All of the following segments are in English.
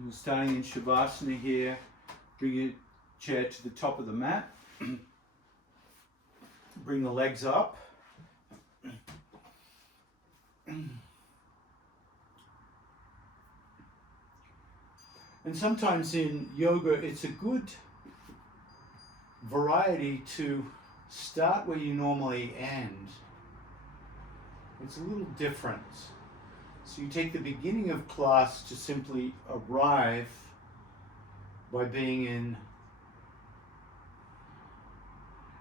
We're starting in Shavasana here. Bring your chair to the top of the mat. Bring the legs up. And sometimes in yoga, it's a good variety to start where you normally end. It's a little different. So you take the beginning of class to simply arrive by being in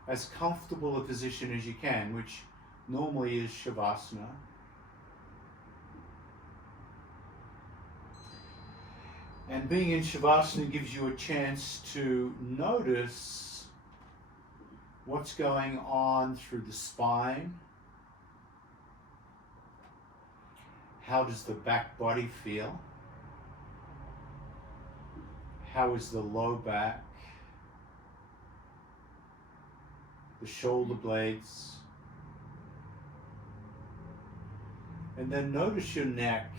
as comfortable a position as you can, which normally is Shavasana. And being in Shavasana gives you a chance to notice what's going on through the spine. How does the back body feel? How is the low back? The shoulder blades? And then notice your neck.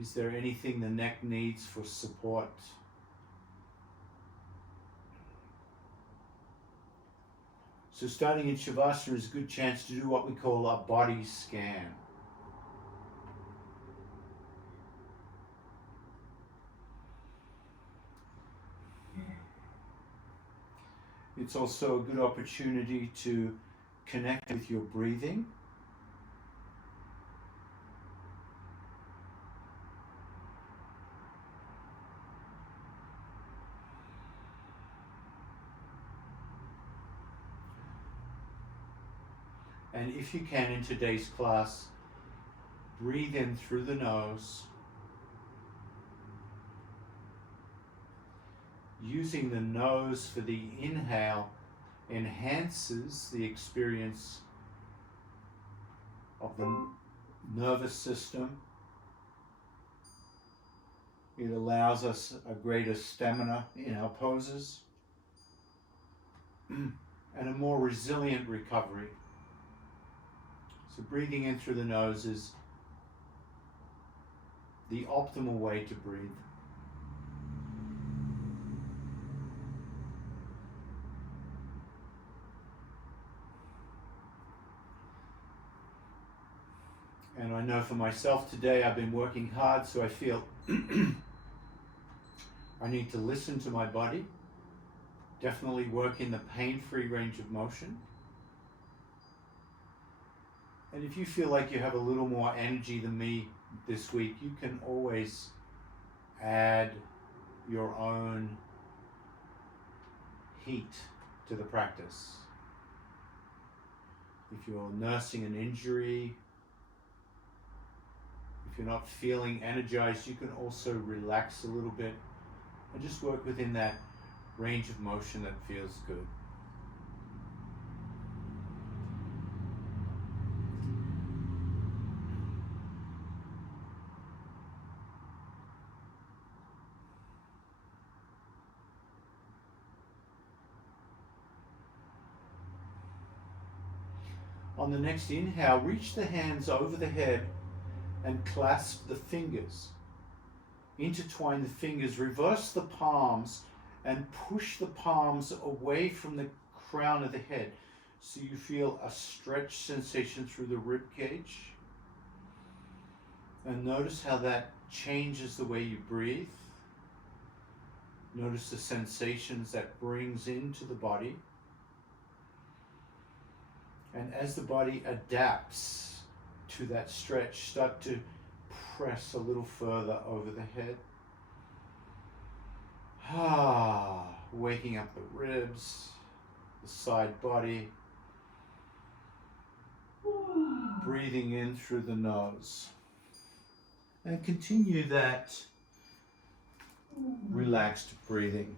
Is there anything the neck needs for support? So starting in Shavasana is a good chance to do what we call a body scan. It's also a good opportunity to connect with your breathing. And if you can, in today's class, breathe in through the nose, using the nose for the inhale enhances the experience of the nervous system. It allows us a greater stamina in our poses and a more resilient recovery. So breathing in through the nose is the optimal way to breathe. And I know for myself today I've been working hard, so I feel I need to listen to my body. Definitely work in the pain-free range of motion. And if you feel like you have a little more energy than me this week, you can always add your own heat to the practice. If you're nursing an injury, if you're not feeling energized, you can also relax a little bit and just work within that range of motion that feels good. On the next inhale, reach the hands over the head and clasp the fingers. Intertwine the fingers, reverse the palms, and push the palms away from the crown of the head so you feel a stretch sensation through the rib cage. And notice how that changes the way you breathe. Notice the sensations that brings into the body. And as the body adapts to that stretch, start to press a little further over the head. Waking up the ribs, the side body. Breathing in through the nose. And continue that relaxed breathing.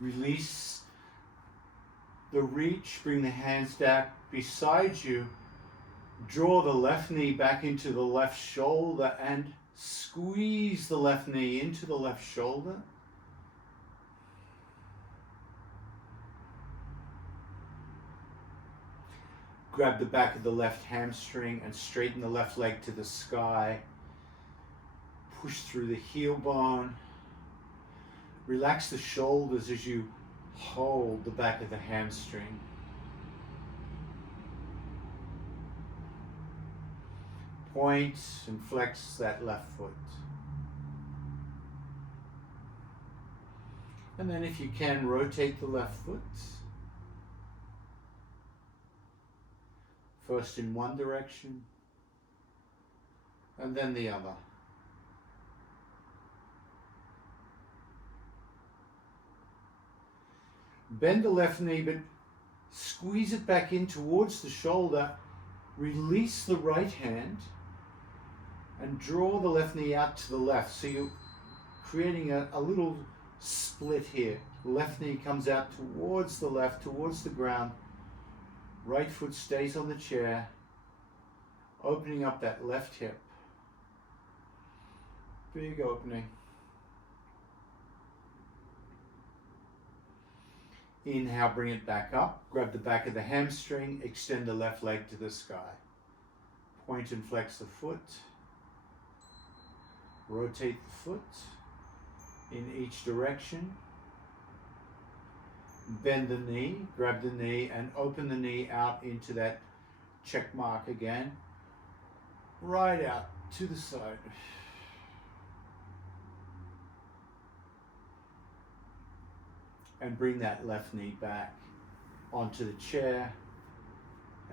Release the reach, bring the hands back beside you. Draw the left knee back into the left shoulder and squeeze the left knee into the left shoulder. Grab the back of the left hamstring and straighten the left leg to the sky. Push through the heel bone. Relax the shoulders as you hold the back of the hamstring. Point and flex that left foot. And then if you can, rotate the left foot. First in one direction, and then the other. Bend the left knee, but squeeze it back in towards the shoulder. Release the right hand and draw the left knee out to the left. So you're creating a little split here. Left knee comes out towards the left, towards the ground. Right foot stays on the chair, opening up that left hip. Big opening. Inhale, bring it back up. Grab the back of the hamstring, extend the left leg to the sky. Point and flex the foot. Rotate the foot in each direction. Bend the knee, grab the knee and open the knee out into that check mark again. Right out to the side. And bring that left knee back onto the chair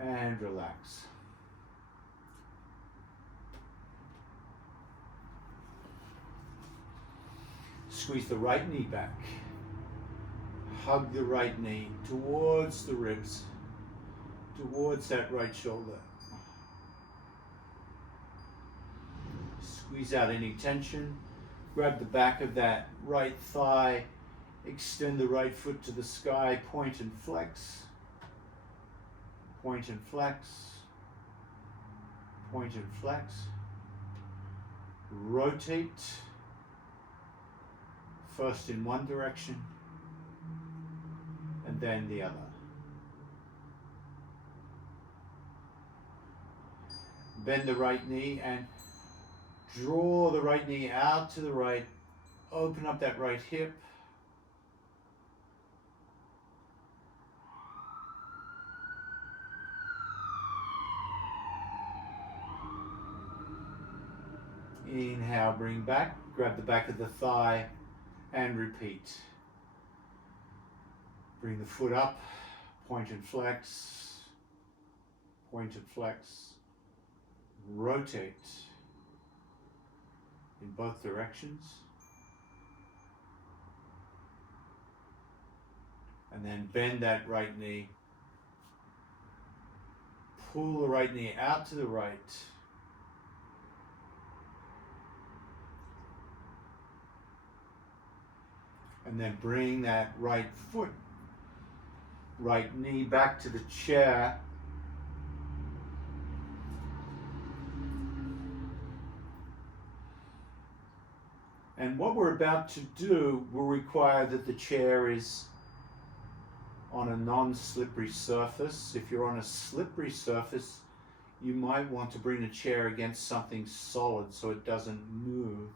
and relax. Squeeze the right knee back. Hug the right knee towards the ribs, towards that right shoulder. Squeeze out any tension. Grab the back of that right thigh. Extend the right foot to the sky. Point and flex. Point and flex. Point and flex. Rotate. First in one direction, and then the other. Bend the right knee and draw the right knee out to the right. Open up that right hip. Inhale, bring back. Grab the back of the thigh and repeat. Bring the foot up, point and flex, point and flex, rotate in both directions, and then bend that right knee, pull the right knee out to the right, and then bring that right foot, right knee back to the chair. And what we're about to do will require that the chair is on a non-slippery surface. If you're on a slippery surface, you might want to bring the chair against something solid so it doesn't move.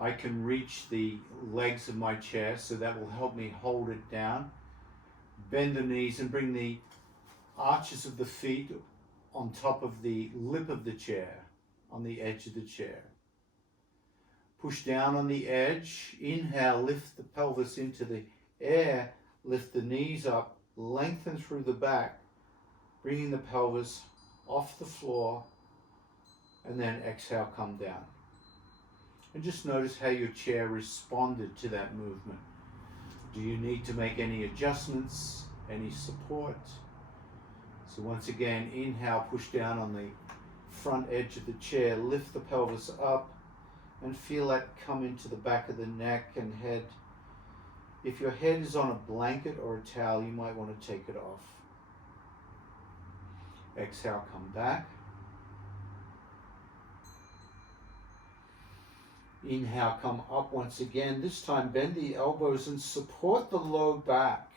I can reach the legs of my chair, so that will help me hold it down. Bend the knees and bring the arches of the feet on top of the lip of the chair, on the edge of the chair. Push down on the edge. Inhale, lift the pelvis into the air. Lift the knees up, lengthen through the back, bringing the pelvis off the floor, and then exhale, come down. And just notice how your chair responded to that movement. Do you need to make any adjustments, any support? So once again, inhale, push down on the front edge of the chair, lift the pelvis up, and feel that come into the back of the neck and head. If your head is on a blanket or a towel, you might want to take it off. Exhale, come back. Inhale, come up once again. This time bend the elbows and support the low back.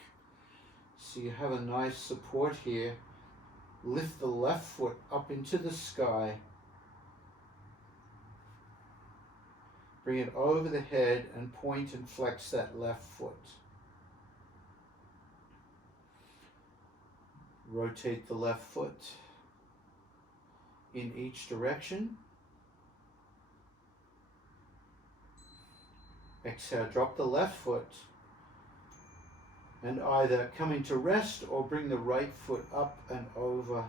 So you have a nice support here. Lift the left foot up into the sky. Bring it over the head and point and flex that left foot. Rotate the left foot in each direction. Exhale, drop the left foot and either come into rest or bring the right foot up and over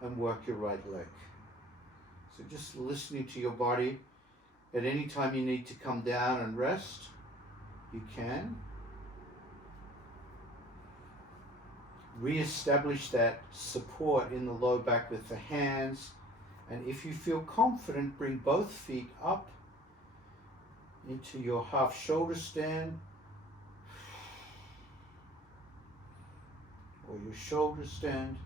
and work your right leg. So just listening to your body. At any time you need to come down and rest, you can. Re-establish that support in the low back with the hands, and if you feel confident, bring both feet up into your half shoulder stand or your shoulder stand.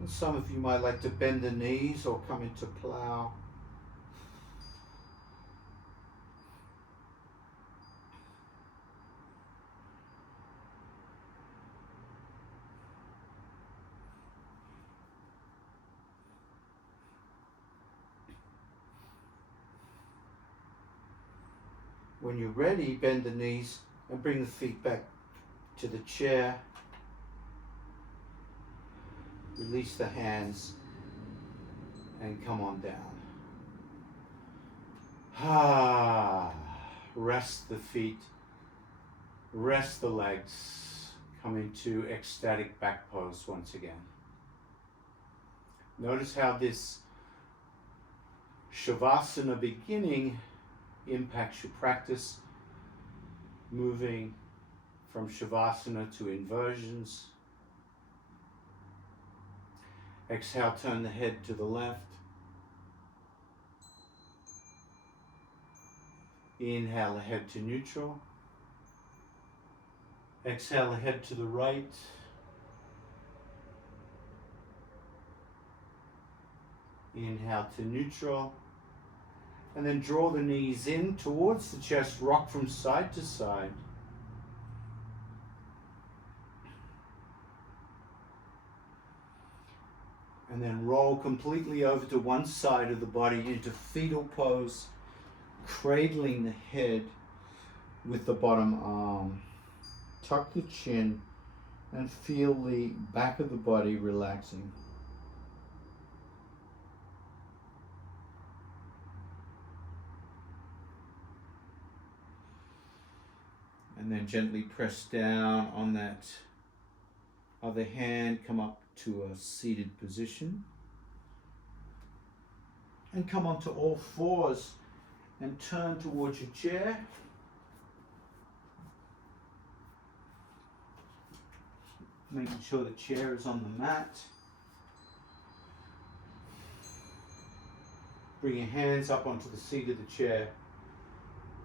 And some of you might like to bend the knees or come into plow. When you're ready, bend the knees and bring the feet back to the chair. Release the hands and come on down. Rest the feet, rest the legs. Come into ecstatic back pose once again. Notice how this Shavasana beginning impacts your practice, moving from Shavasana to inversions. Exhale, turn the head to the left. Inhale, the head to neutral. Exhale, the head to the right. Inhale to neutral. And then draw the knees in towards the chest, rock from side to side. And then roll completely over to one side of the body into fetal pose, cradling the head with the bottom arm. Tuck the chin and feel the back of the body relaxing. And then gently press down on that other hand, come up to a seated position. And come onto all fours and turn towards your chair. Making sure the chair is on the mat. Bring your hands up onto the seat of the chair.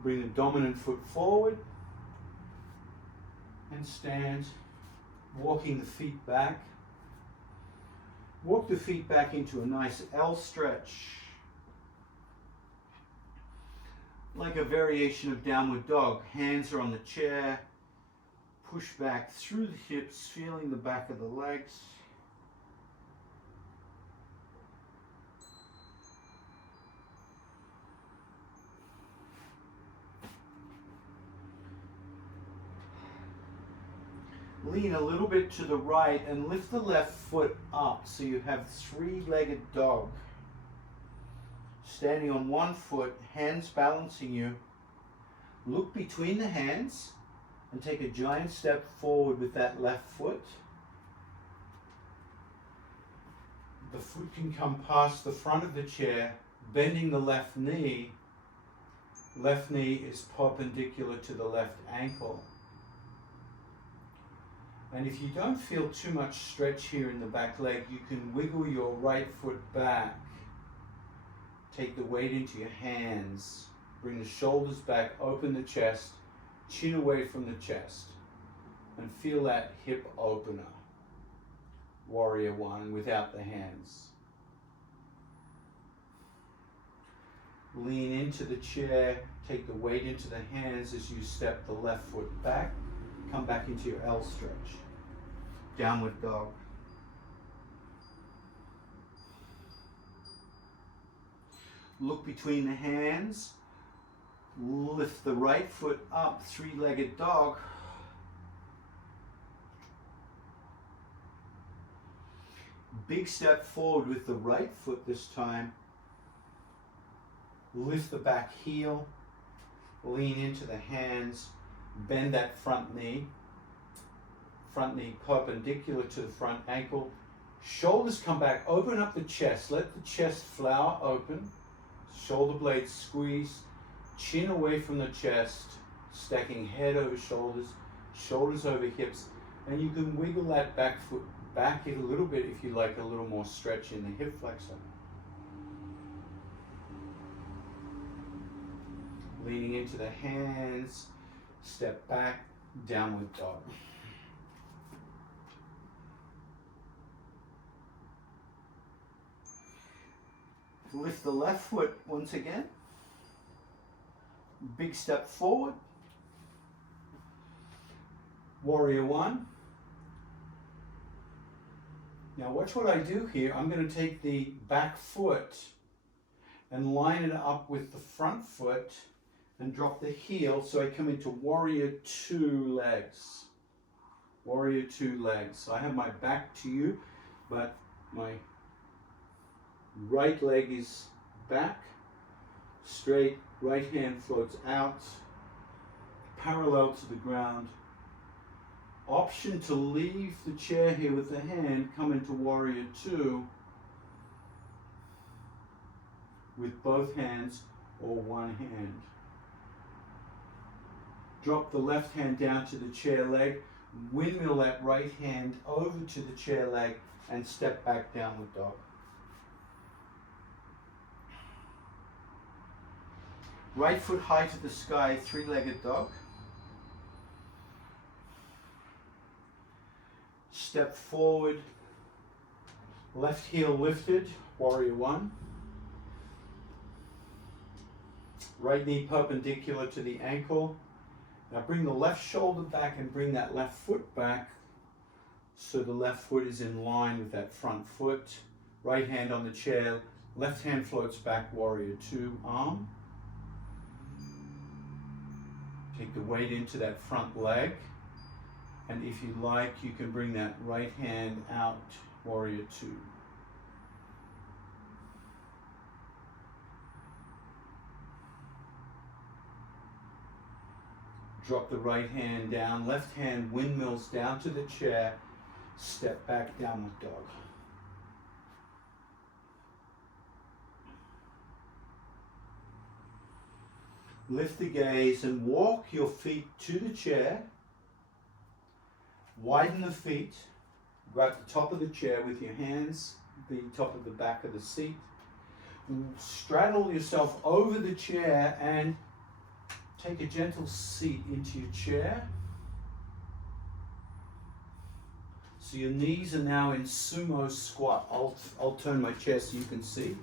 Bring the dominant foot forward. And stand, walking the feet back. Walk the feet back into a nice L stretch. Like a variation of downward dog. Hands are on the chair. Push back through the hips, feeling the back of the legs. Lean a little bit to the right and lift the left foot up so you have three-legged dog. Standing on one foot, hands balancing you. Look between the hands and take a giant step forward with that left foot. The foot can come past the front of the chair, bending the left knee. Left knee is perpendicular to the left ankle. And if you don't feel too much stretch here in the back leg, you can wiggle your right foot back. Take the weight into your hands. Bring the shoulders back, open the chest, chin away from the chest, and feel that hip opener. Warrior one without the hands. Lean into the chair, take the weight into the hands as you step the left foot back, come back into your L stretch. Downward dog. Look between the hands, lift the right foot up, three-legged dog. Big step forward with the right foot this time. Lift the back heel, lean into the hands, bend that front knee perpendicular to the front ankle. Shoulders come back, open up the chest, let the chest flower open, shoulder blades squeeze, chin away from the chest, stacking head over shoulders, shoulders over hips, and you can wiggle that back foot back it a little bit if you like a little more stretch in the hip flexor. Leaning into the hands, step back, downward dog. Lift the left foot once again. Big step forward. Warrior one. Now watch what I do here. I'm going to take the back foot and line it up with the front foot and drop the heel, so I come into warrior two legs. Warrior two legs. So I have my back to you, but my right leg is back, straight, right hand floats out, parallel to the ground. Option to leave the chair here with the hand, come into warrior two with both hands or one hand. Drop the left hand down to the chair leg, windmill that right hand over to the chair leg, and step back downward dog. Right foot high to the sky, three-legged dog. Step forward, left heel lifted, warrior one. Right knee perpendicular to the ankle. Now bring the left shoulder back and bring that left foot back so the left foot is in line with that front foot. Right hand on the chair, left hand floats back, warrior two, arm. Take the weight into that front leg. And if you like, you can bring that right hand out, warrior two. Drop the right hand down, left hand windmills down to the chair, step back, downward dog. Lift the gaze and walk your feet to the chair. Widen the feet. Grab the top of the chair with your hands, the top of the back of the seat. Straddle yourself over the chair and take a gentle seat into your chair. So your knees are now in sumo squat. I'll turn my chair so you can see.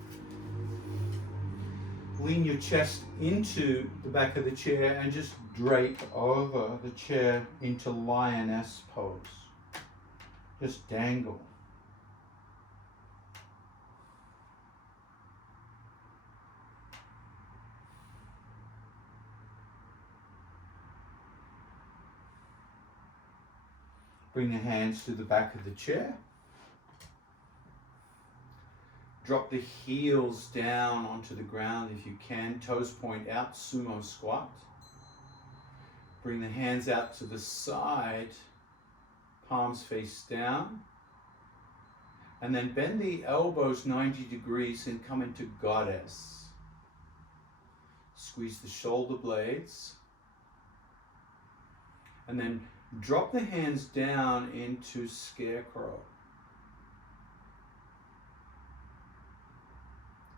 Lean your chest into the back of the chair and just drape over the chair into lioness pose. Just dangle. Bring the hands to the back of the chair. Drop the heels down onto the ground if you can. Toes point out, sumo squat. Bring the hands out to the side. Palms face down. And then bend the elbows 90 degrees and come into goddess. Squeeze the shoulder blades. And then drop the hands down into scarecrow.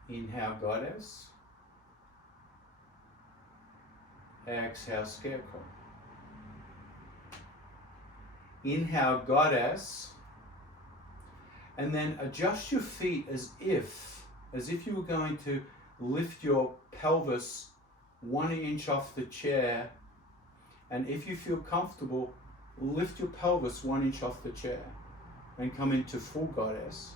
Inhale, goddess. Exhale, scarecrow. Inhale, goddess. And then adjust your feet as if you were going to lift your pelvis 1 inch off the chair. And if you feel comfortable, lift your pelvis 1 inch off the chair and come into full goddess.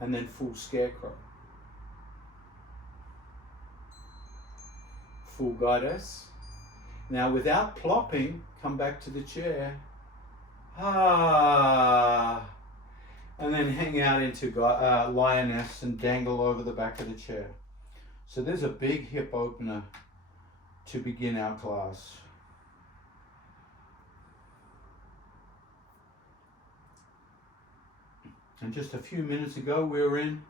And then full scarecrow. Full goddess. Now without plopping, come back to the chair. Ah. And then hang out into lioness and dangle over the back of the chair. So there's a big hip opener to begin our class. And just a few minutes ago we were in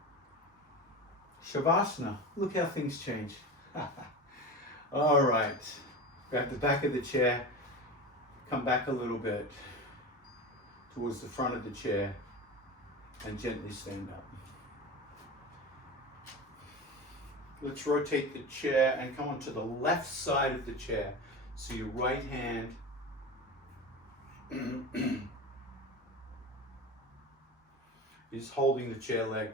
Shavasana. Look how things change. All right, grab the back of the chair, come back a little bit towards the front of the chair and gently stand up. Let's rotate the chair and come onto the left side of the chair. So your right hand is holding the chair leg.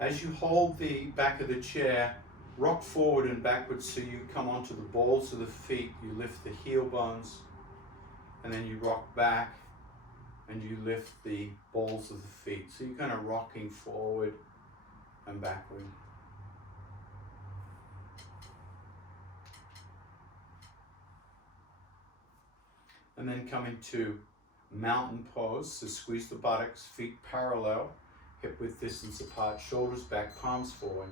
As you hold the back of the chair, rock forward and backwards so you come onto the balls of the feet. You lift the heel bones, and then you rock back and you lift the balls of the feet. So you're kind of rocking forward and backward. And then come into mountain pose. So squeeze the buttocks, feet parallel, hip width distance apart, shoulders back, palms forward,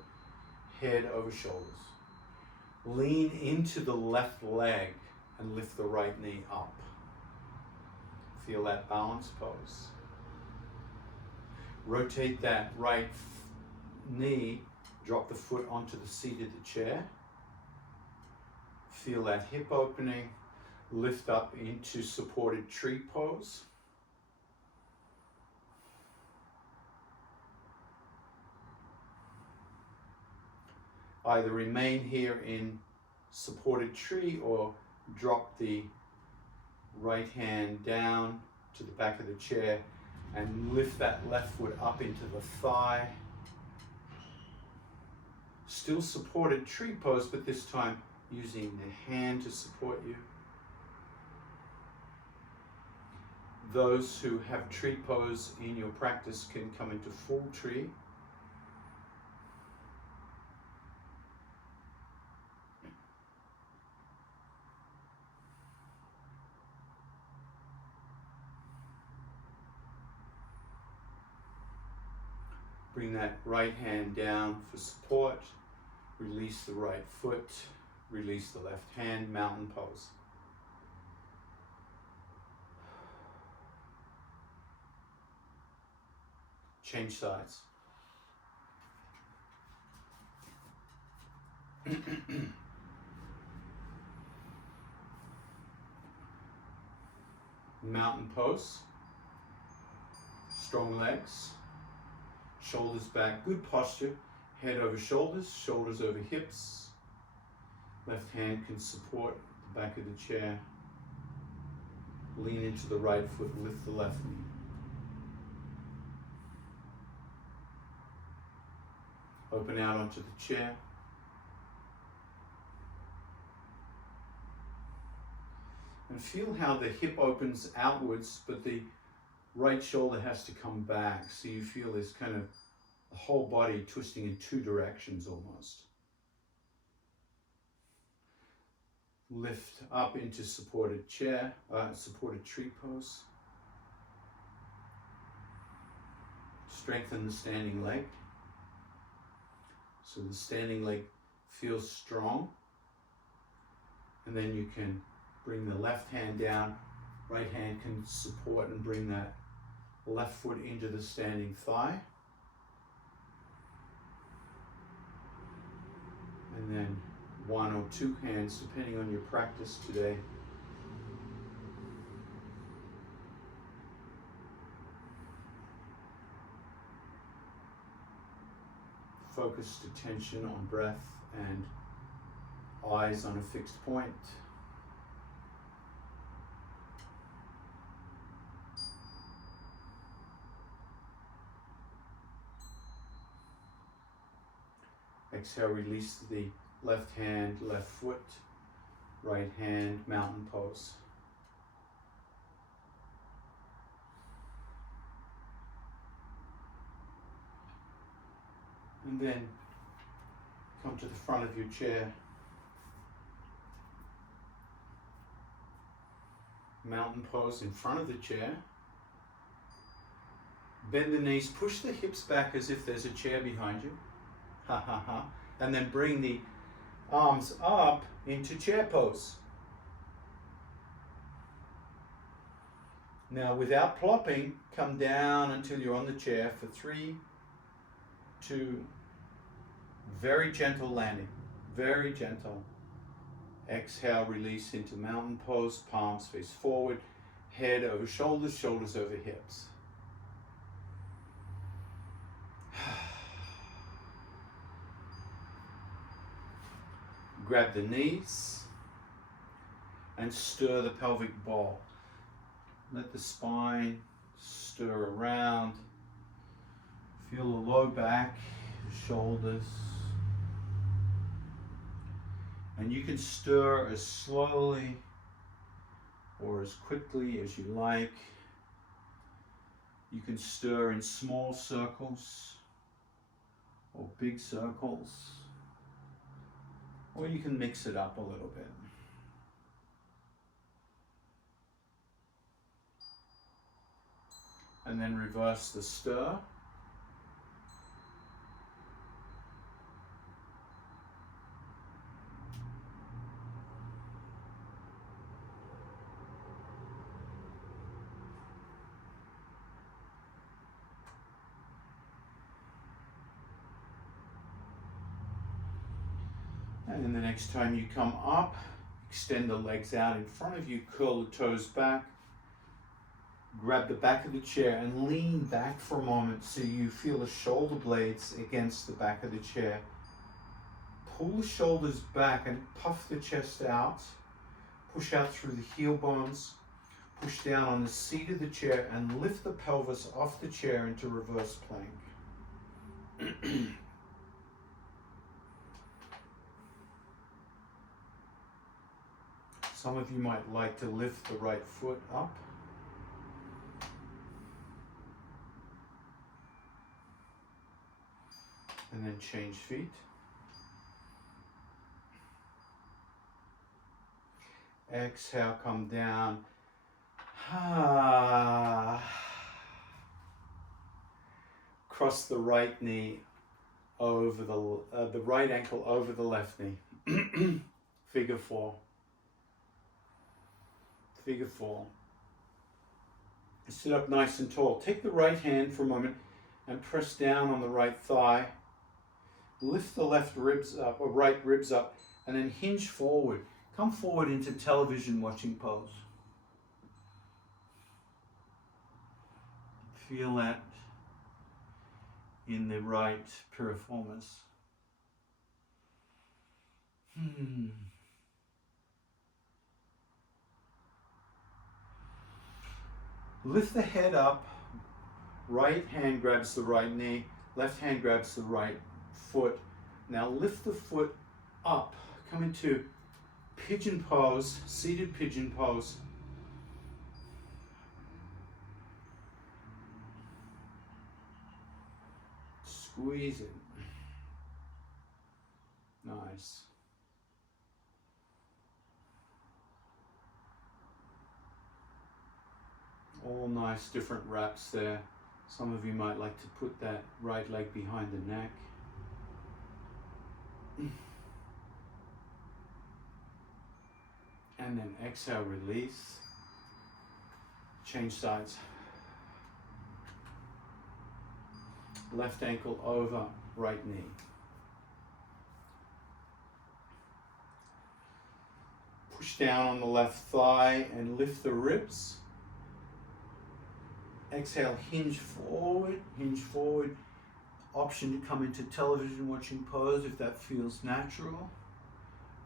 head over shoulders. Lean into the left leg and lift the right knee up. Feel that balance pose. Rotate that right knee, drop the foot onto the seat of the chair. Feel that hip opening, lift up into supported tree pose. Either remain here in supported tree or drop the right hand down to the back of the chair and lift that left foot up into the thigh. Still supported tree pose, but this time using the hand to support you. Those who have tree pose in your practice can come into full tree. Bring that right hand down for support. Release the right foot. Release the left hand, mountain pose. Change sides. Mountain pose. Strong legs. Shoulders back, good posture. Head over shoulders, shoulders over hips. Left hand can support the back of the chair. Lean into the right foot, lift the left knee. Open out onto the chair. And feel how the hip opens outwards, but the right shoulder has to come back. So you feel this kind of the whole body twisting in two directions almost. Lift up into supported chair, supported tree pose. Strengthen the standing leg. So the standing leg feels strong. And then you can bring the left hand down, right hand can support and bring that left foot into the standing thigh. And then one or two hands, depending on your practice today. Focused attention on breath and eyes on a fixed point. Exhale, release the left hand, left foot, right hand, mountain pose. And then come to the front of your chair. Mountain pose in front of the chair. Bend the knees, push the hips back as if there's a chair behind you. Ha ha ha. And then bring the arms up into chair pose. Now without plopping, come down until you're on the chair for 3, 2, very gentle landing, very gentle. Exhale, release into mountain pose, palms face forward, head over shoulders, shoulders over hips. Grab the knees and stir the pelvic ball. Let the spine stir around. Feel the low back, shoulders. And you can stir as slowly or as quickly as you like. You can stir in small circles or big circles, or you can mix it up a little bit. And then reverse the stir. And then the next time you come up, extend the legs out in front of you, curl the toes back, grab the back of the chair and lean back for a moment so you feel the shoulder blades against the back of the chair. Pull the shoulders back and puff the chest out, push out through the heel bones, push down on the seat of the chair and lift the pelvis off the chair into reverse plank. Some of you might like to lift the right foot up. And then change feet. Exhale, come down. Cross the right knee over the right ankle over the left knee. Figure 4. Figure 4. Sit up nice and tall. Take the right hand for a moment and press down on the right thigh. Lift the left ribs up, or right ribs up, and then hinge forward. Come forward into television watching pose. Feel that in the right piriformis. Lift the head up, right hand grabs the right knee, left hand grabs the right foot. Now lift the foot up, come into pigeon pose, seated pigeon pose. Squeeze it. Nice. All nice different wraps there. Some of you might like to put that right leg behind the neck. And then exhale, release. Change sides. Left ankle over right knee. Push down on the left thigh and lift the ribs. Exhale, hinge forward, option to come into television watching pose if that feels natural.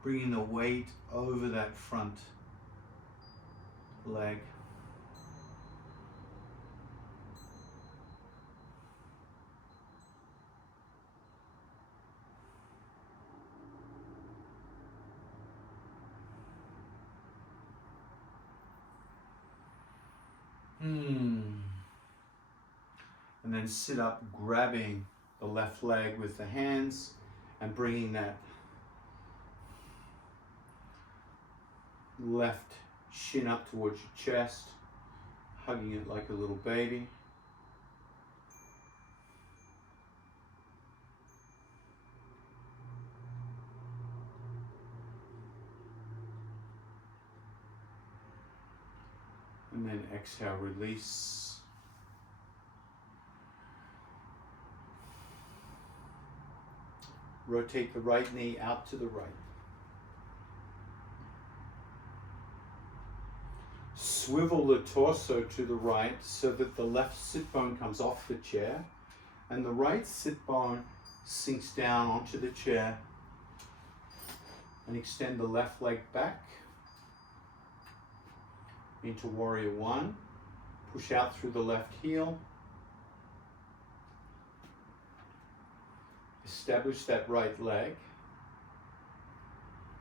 Bringing the weight over that front leg. And then sit up, grabbing the left leg with the hands and bringing that left shin up towards your chest, hugging it like a little baby. And then exhale, release. Rotate the right knee out to the right. Swivel the torso to the right so that the left sit bone comes off the chair and the right sit bone sinks down onto the chair, and extend the left leg back into warrior one. Push out through the left heel. Establish that right leg.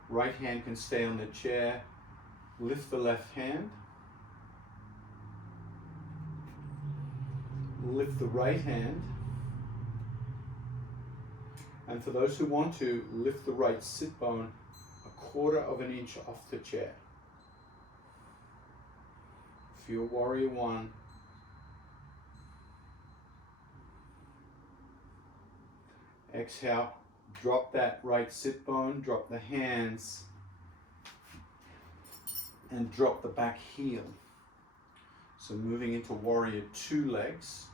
Right hand can stay on the chair. Lift the left hand. Lift the right hand. And for those who want to, lift the right sit bone 1/4 of an inch off the chair. Feel warrior one. Exhale, drop that right sit bone, drop the hands, and drop the back heel. So moving into warrior two legs,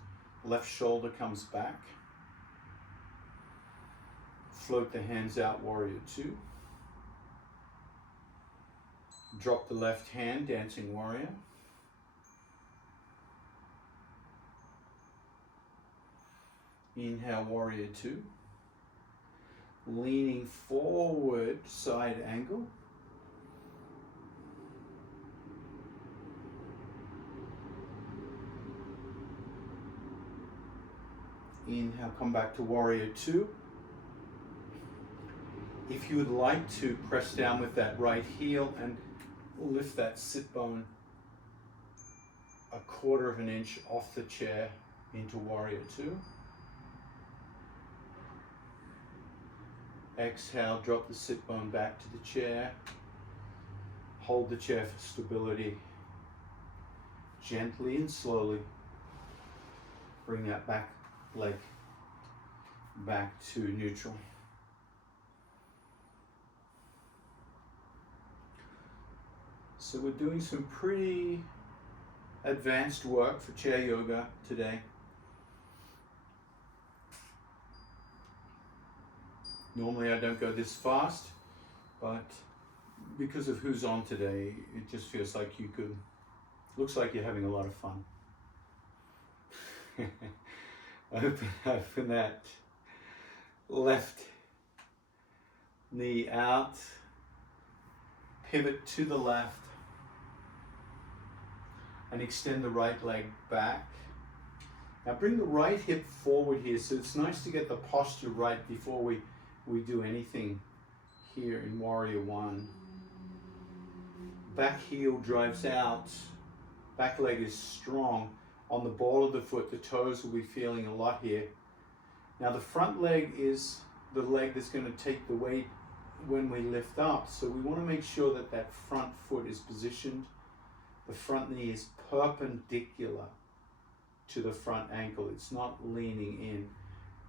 left shoulder comes back. Float the hands out, warrior two. Drop the left hand, dancing warrior. Inhale, warrior two. Leaning forward, side angle. Inhale, come back to warrior two. If you would like to, press down with that right heel and lift that sit bone 1/4 of an inch off the chair into warrior two. Exhale, drop the sit bone back to the chair. Hold the chair for stability. Gently and slowly bring that back leg back to neutral. So we're doing some pretty advanced work for chair yoga today. Normally I don't go this fast, but because of who's on today, it just feels like looks like you're having a lot of fun. Open that left knee out, pivot to the left, and extend the right leg back. Now bring the right hip forward here, so it's nice to get the posture right before we do anything here in warrior one. Back heel drives out, back leg is strong. On the ball of the foot, the toes will be feeling a lot here. Now the front leg is the leg that's going to take the weight when we lift up, so we want to make sure that that front foot is positioned. The front knee is perpendicular to the front ankle, it's not leaning in.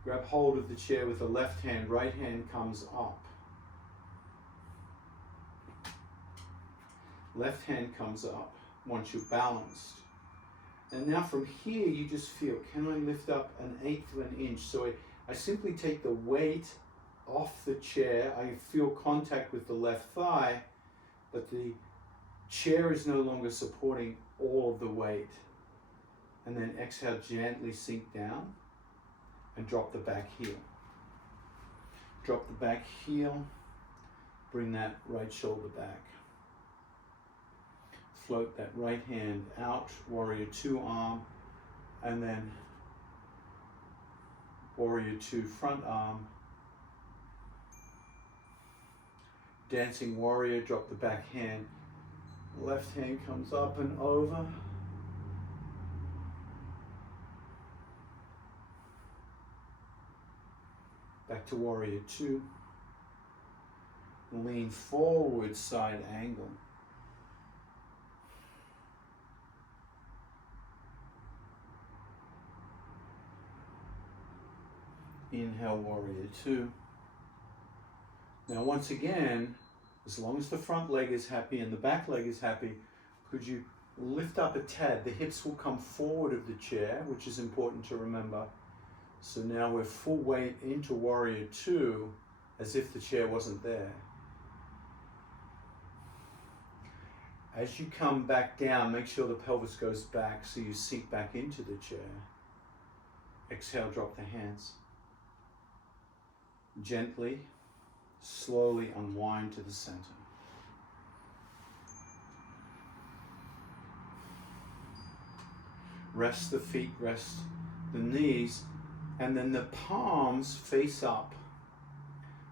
Grab hold of the chair with the left hand, right hand comes up. Left hand comes up once you're balanced. And now from here you just feel, can I lift up 1/8 of an inch? So I simply take the weight off the chair. I feel contact with the left thigh, but the chair is no longer supporting all of the weight. And then exhale, gently sink down. and drop the back heel. Drop the back heel, bring that right shoulder back. Float that right hand out, warrior two arm, and then warrior two front arm. Dancing warrior, drop the back hand. Left hand comes up and over. Back to warrior two. Lean forward, side angle. Inhale, warrior two. Now once again, as long as the front leg is happy and the back leg is happy, could you lift up a tad? The hips will come forward of the chair, which is important to remember. So now we're full weight into warrior two, as if the chair wasn't there. As you come back down, make sure the pelvis goes back so you sink back into the chair. Exhale, drop the hands. Gently, slowly unwind to the center. Rest the feet, rest the knees, and then the palms face up.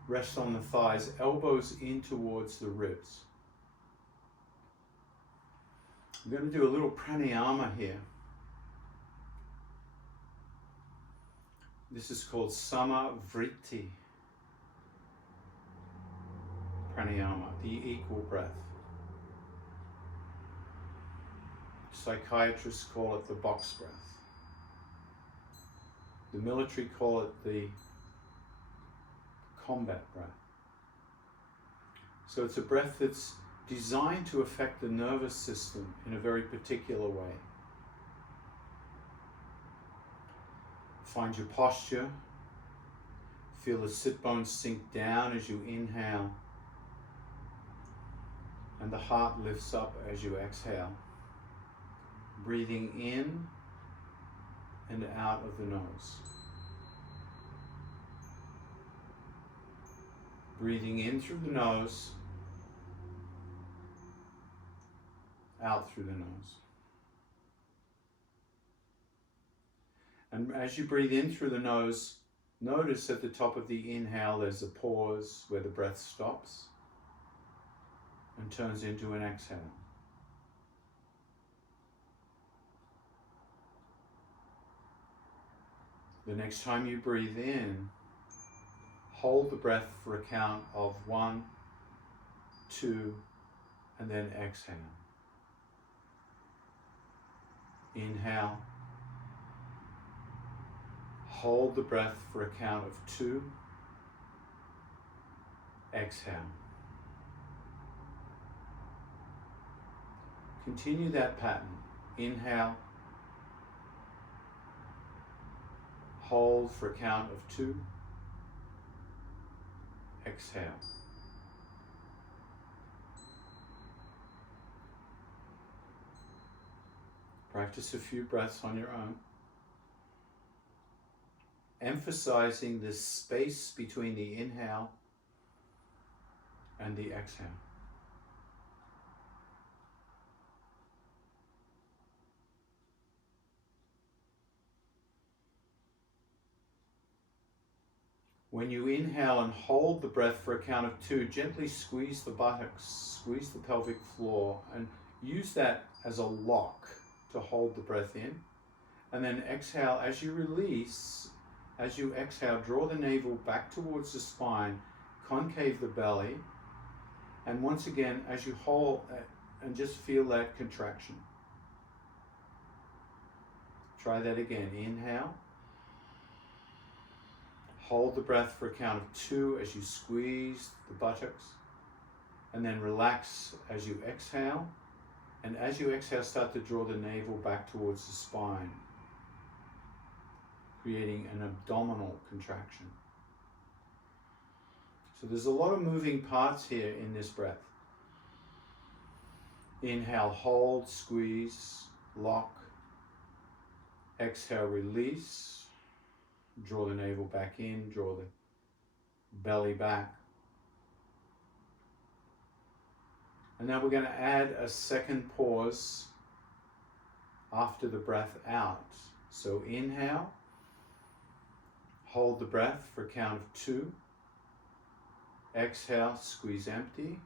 Rest on the thighs, elbows in towards the ribs. I'm going to do a little pranayama here. This is called Samavritti pranayama, the equal breath. Psychiatrists call it the box breath. The military call it the combat breath. So it's a breath that's designed to affect the nervous system in a very particular way. Find your posture. Feel the sit bones sink down as you inhale, and the heart lifts up as you exhale. Breathing in and out of the nose. Breathing in through the nose, out through the nose. And as you breathe in through the nose, notice at the top of the inhale there's a pause where the breath stops and turns into an exhale. The next time you breathe in, hold the breath for a count of 1, 2, and then exhale. Inhale. Hold the breath for a count of 2. Exhale. Continue that pattern. Inhale. Hold for a count of 2. Exhale. Practice a few breaths on your own, emphasizing this space between the inhale and the exhale. When you inhale and hold the breath for a count of 2, gently squeeze the buttocks, squeeze the pelvic floor, and use that as a lock to hold the breath in. And then exhale as you release. As you exhale, draw the navel back towards the spine, concave the belly, and once again, as you hold, and just feel that contraction. Try that again. Inhale. Hold the breath for a count of 2 as you squeeze the buttocks, and then relax as you exhale. And as you exhale, start to draw the navel back towards the spine, creating an abdominal contraction. So there's a lot of moving parts here in this breath. Inhale, hold, squeeze, lock. Exhale, release. Draw the navel back in, draw the belly back. And now we're going to add a second pause after the breath out. So inhale, hold the breath for a count of 2. Exhale, squeeze empty.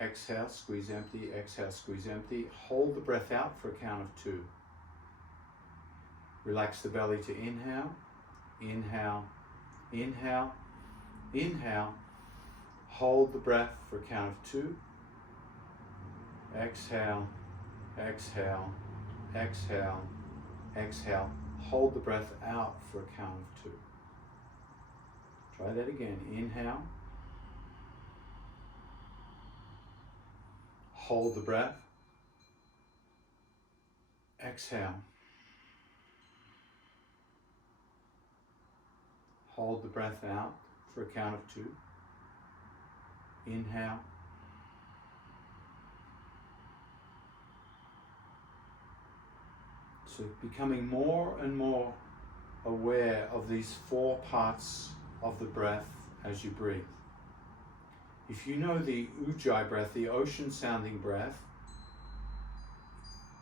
Exhale, squeeze empty. Exhale, squeeze empty. Hold the breath out for a count of 2. Relax the belly to inhale. Inhale, inhale, inhale. Hold the breath for a count of 2. Exhale, exhale, exhale, exhale. Hold the breath out for a count of 2. Try that again. Inhale. Hold the breath. Exhale. Hold the breath out for a count of 2. Inhale. So becoming more and more aware of these 4 parts of the breath as you breathe. If you know the ujjayi breath, the ocean sounding breath,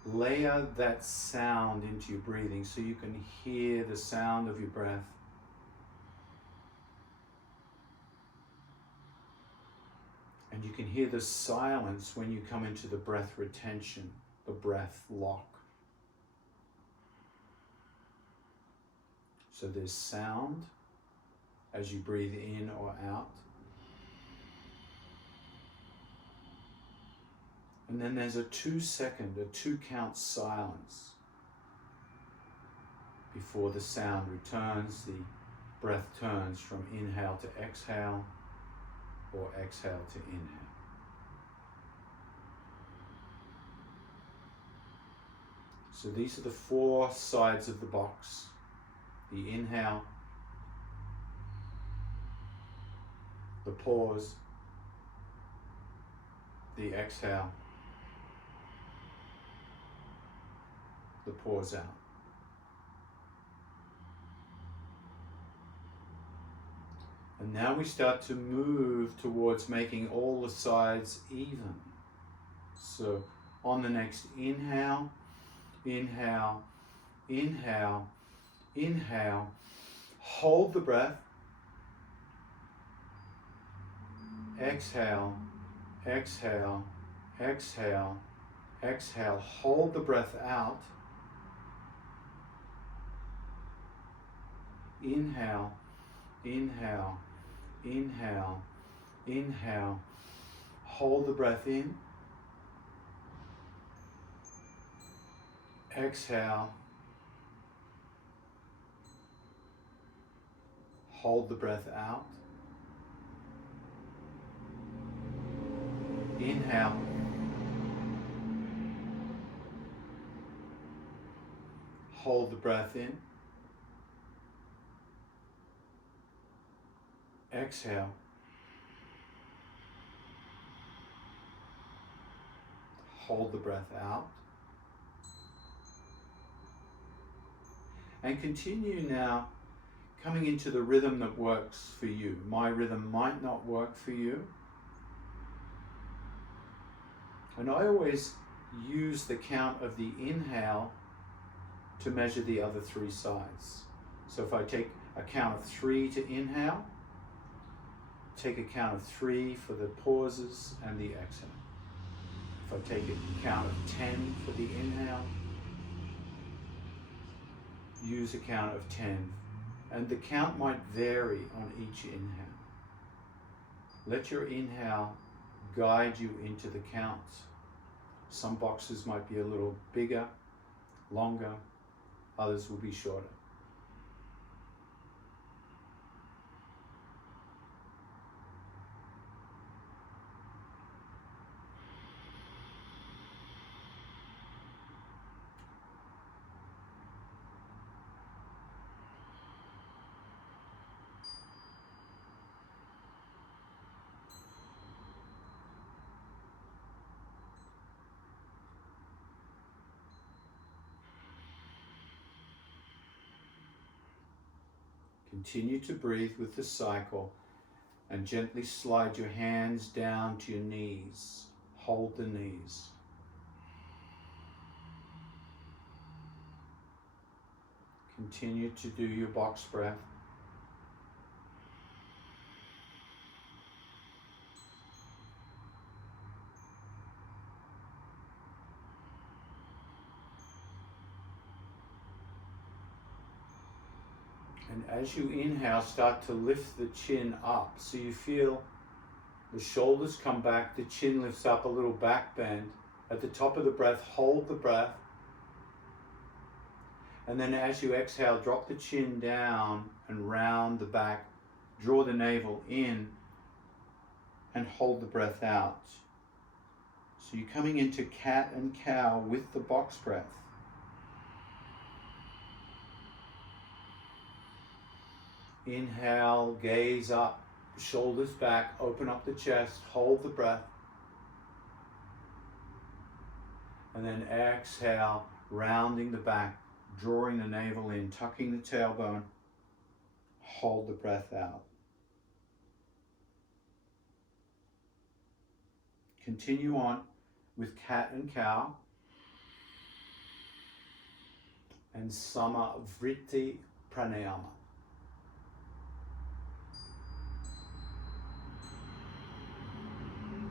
layer that sound into your breathing so you can hear the sound of your breath. And you can hear the silence when you come into the breath retention, the breath lock. So there's sound as you breathe in or out. And then there's a 2-second, a 2-count silence before the sound returns, the breath turns from inhale to exhale or exhale to inhale. So these are the 4 sides of the box. The inhale, the pause, the exhale, the pause out. And now we start to move towards making all the sides even. So on the next inhale, inhale, inhale, inhale, hold the breath, exhale, exhale, exhale, exhale, hold the breath out, inhale, inhale, inhale, inhale, hold the breath in, exhale, hold the breath out, inhale, hold the breath in, exhale, hold the breath out, and continue now coming into the rhythm that works for you. My rhythm might not work for you. And I always use the count of the inhale to measure the other 3 sides. So if I take a count of 3 to inhale, take a count of 3 for the pauses and the exhale. If I take a count of 10 for the inhale, use a count of 10. And the count might vary on each inhale. Let your inhale guide you into the counts. Some boxes might be a little bigger, longer, others will be shorter. Continue to breathe with the cycle and gently slide your hands down to your knees. Hold the knees. Continue to do your box breath. And as you inhale, start to lift the chin up. So you feel the shoulders come back, the chin lifts up, a little back bend. At the top of the breath, hold the breath. And then as you exhale, drop the chin down and round the back. Draw the navel in and hold the breath out. So you're coming into cat and cow with the box breath. Inhale, gaze up, shoulders back, open up the chest, hold the breath. And then exhale, rounding the back, drawing the navel in, tucking the tailbone, hold the breath out. Continue on with cat and cow and Samavriti Pranayama.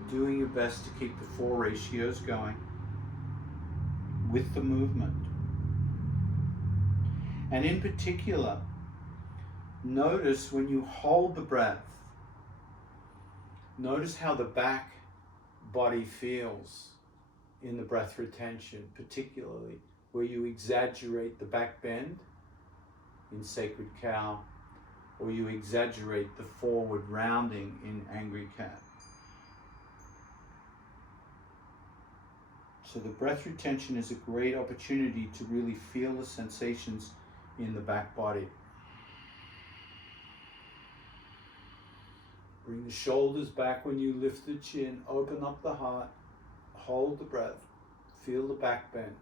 Doing your best to keep the 4 ratios going with the movement. And in particular, notice when you hold the breath, notice how the back body feels in the breath retention, particularly where you exaggerate the back bend in Sacred Cow, or you exaggerate the forward rounding in Angry Cat. So the breath retention is a great opportunity to really feel the sensations in the back body. Bring the shoulders back when you lift the chin, open up the heart, hold the breath, feel the back bend.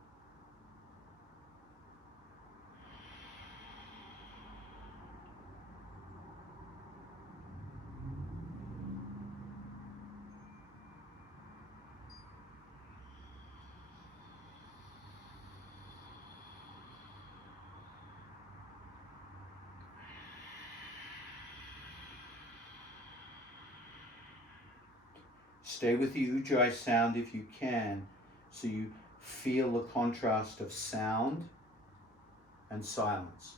Stay with the Ujjayi sound if you can, so you feel the contrast of sound and silence.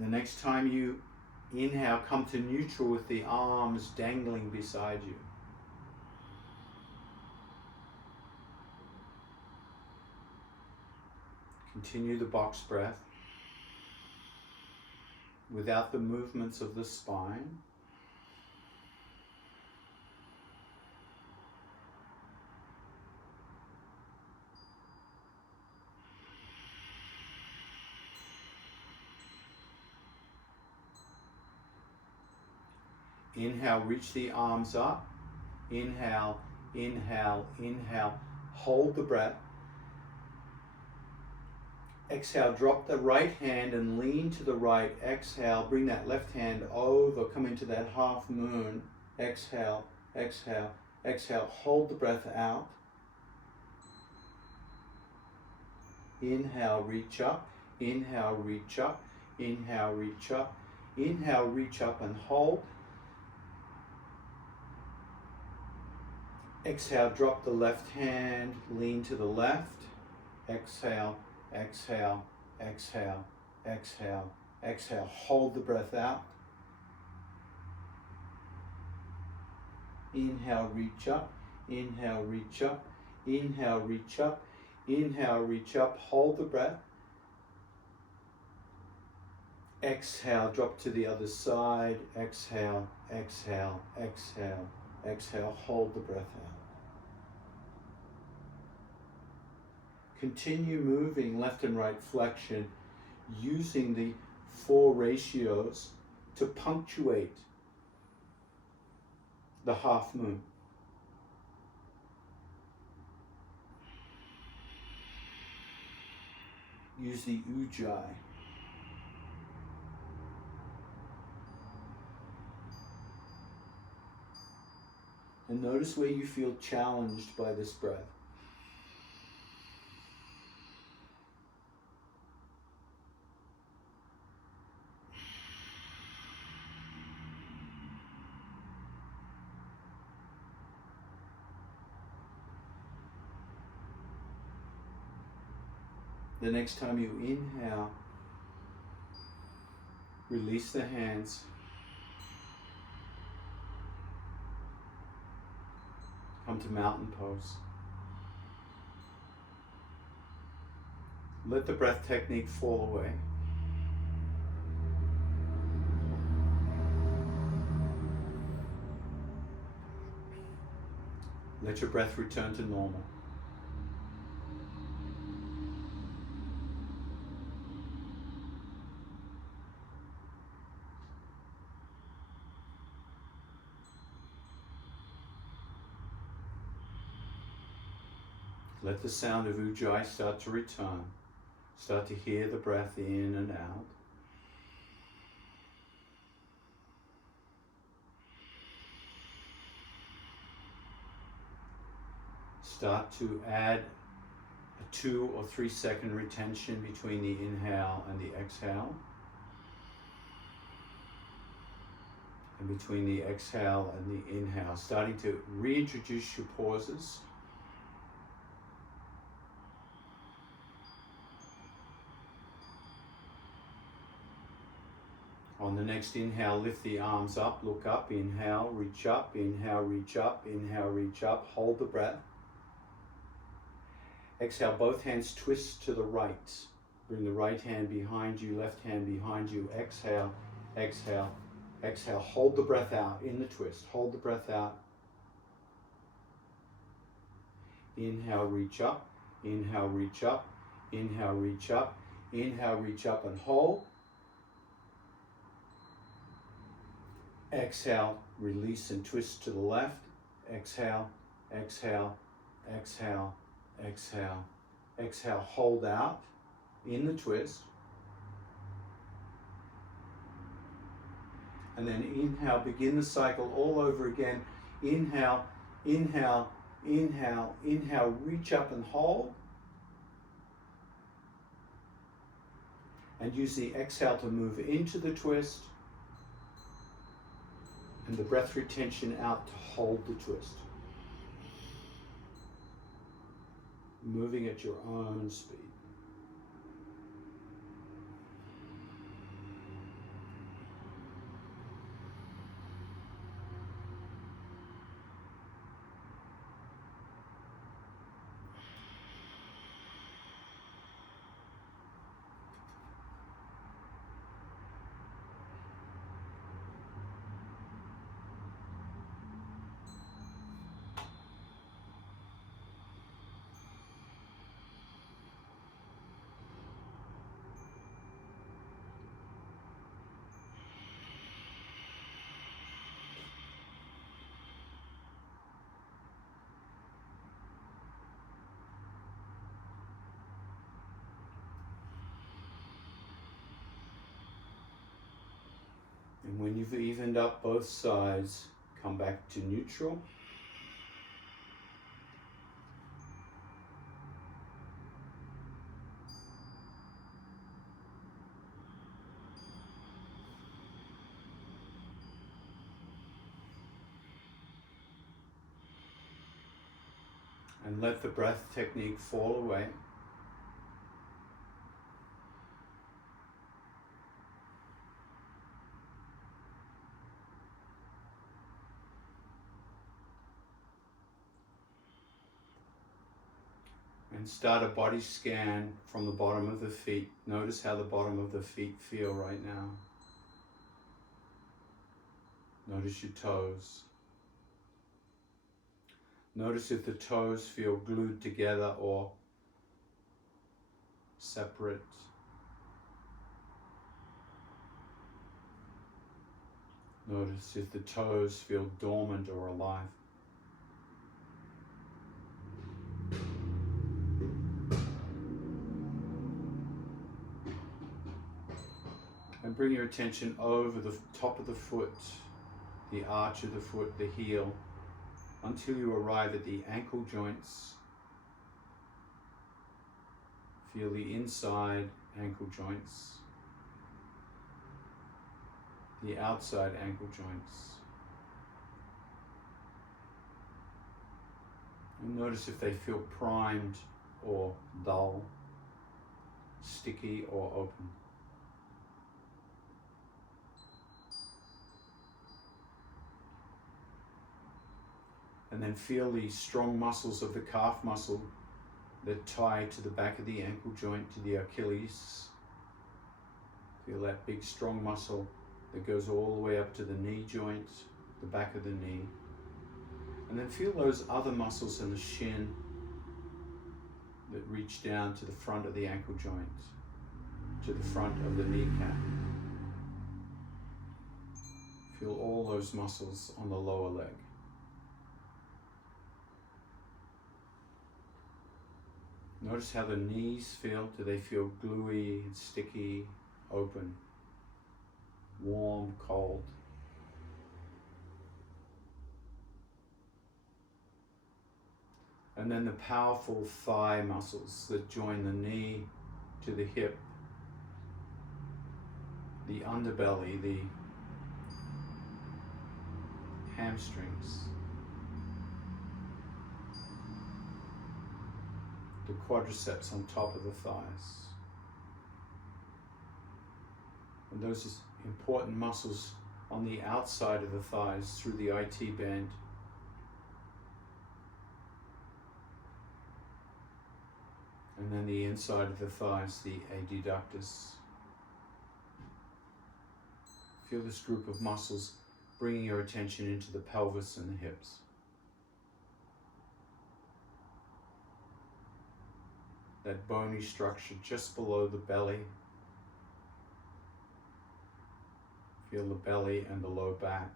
The next time you inhale, come to neutral with the arms dangling beside you. Continue the box breath without the movements of the spine. Inhale, reach the arms up. Inhale, inhale, inhale. Hold the breath. Exhale, drop the right hand and lean to the right. Exhale, bring that left hand over, come into that half moon. Exhale, exhale, exhale. Hold the breath out. Inhale, reach up. Inhale, reach up. Inhale, reach up. Inhale, reach up and hold. Exhale, drop the left hand, lean to the left. Exhale, exhale, exhale, exhale, exhale. Hold the breath out. Inhale, reach up. Inhale, reach up. Inhale, reach up. Inhale, reach up. Hold the breath. Exhale, drop to the other side. Exhale, exhale, exhale, exhale. Hold the breath out. Continue moving left and right flexion. using the 4 ratios to punctuate the half moon. Use the ujjayi. And notice where you feel challenged by this breath. The next time you inhale, release the hands. Come to mountain pose. Let the breath technique fall away. Let your breath return to normal. Let the sound of ujjayi start to return. Start to hear the breath in and out. Start to add a 2 or 3 second retention between the inhale and the exhale. And between the exhale and the inhale, starting to reintroduce your pauses. On the next inhale, lift the arms up, look up, inhale, reach up, inhale, reach up, inhale, reach up, hold the breath. Exhale, both hands twist to the right. Bring the right hand behind you, left hand behind you. Exhale, exhale, exhale. Hold the breath out in the twist. Hold the breath out. Inhale, reach up, inhale, reach up, inhale, reach up, inhale, reach up and hold. Exhale, release and twist to the left. Exhale, exhale, exhale, exhale, exhale. Hold out in the twist. And then inhale, begin the cycle all over again. Inhale, inhale, inhale, inhale, reach up and hold. And use the exhale to move into the twist. And the breath retention out to hold the twist. Moving at your own speed. And when you've evened up both sides, come back to neutral. And let the breath technique fall away. And start a body scan from the bottom of the feet. Notice how the bottom of the feet feel right now. Notice your toes. Notice if the toes feel glued together or separate. Notice if the toes feel dormant or alive. And bring your attention over the top of the foot, the arch of the foot, the heel, until you arrive at the ankle joints. Feel the inside ankle joints, the outside ankle joints. And notice if they feel primed or dull, sticky or open. And then feel the strong muscles of the calf muscle that tie to the back of the ankle joint, to the Achilles. Feel that big strong muscle that goes all the way up to the knee joint, the back of the knee. And then feel those other muscles in the shin that reach down to the front of the ankle joint, to the front of the kneecap. Feel all those muscles on the lower leg. Notice how the knees feel. Do they feel gluey, sticky, open, warm, cold? And then the powerful thigh muscles that join the knee to the hip, the underbelly, the hamstrings, the quadriceps on top of the thighs. And those important muscles on the outside of the thighs through the IT band. And then the inside of the thighs, the adductors. Feel this group of muscles bringing your attention into the pelvis and the hips. That bony structure just below the belly. Feel the belly and the low back.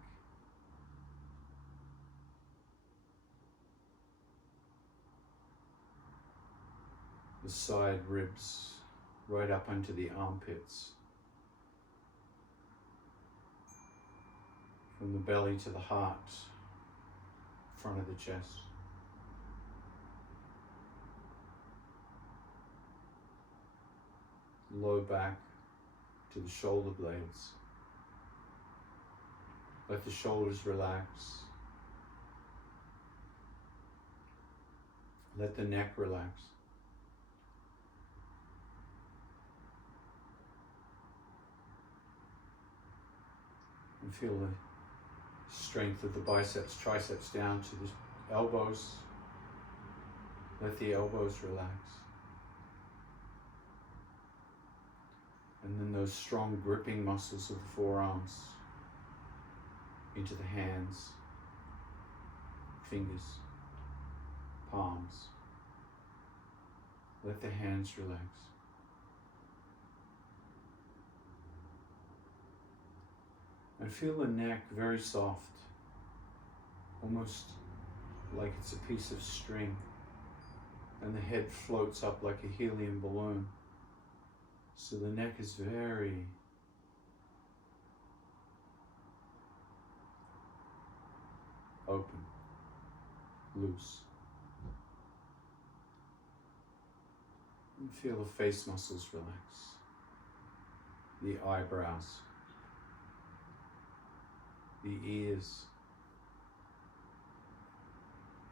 The side ribs right up into the armpits. From the belly to the heart, front of the chest. Low back to the shoulder blades. Let the shoulders relax. Let the neck relax. And feel the strength of the biceps, triceps down to the elbows. Let the elbows relax. And then those strong gripping muscles of the forearms into the hands, fingers, palms. Let the hands relax. And feel the neck very soft, almost like it's a piece of string, and the head floats up like a helium balloon. So the neck is very open, loose. And feel the face muscles relax, the eyebrows, the ears,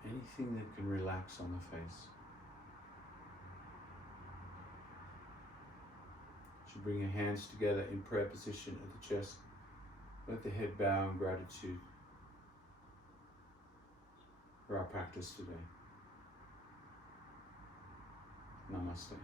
anything that can relax on the face. You bring your hands together in prayer position at the chest. Let the head bow in gratitude for our practice today. Namaste.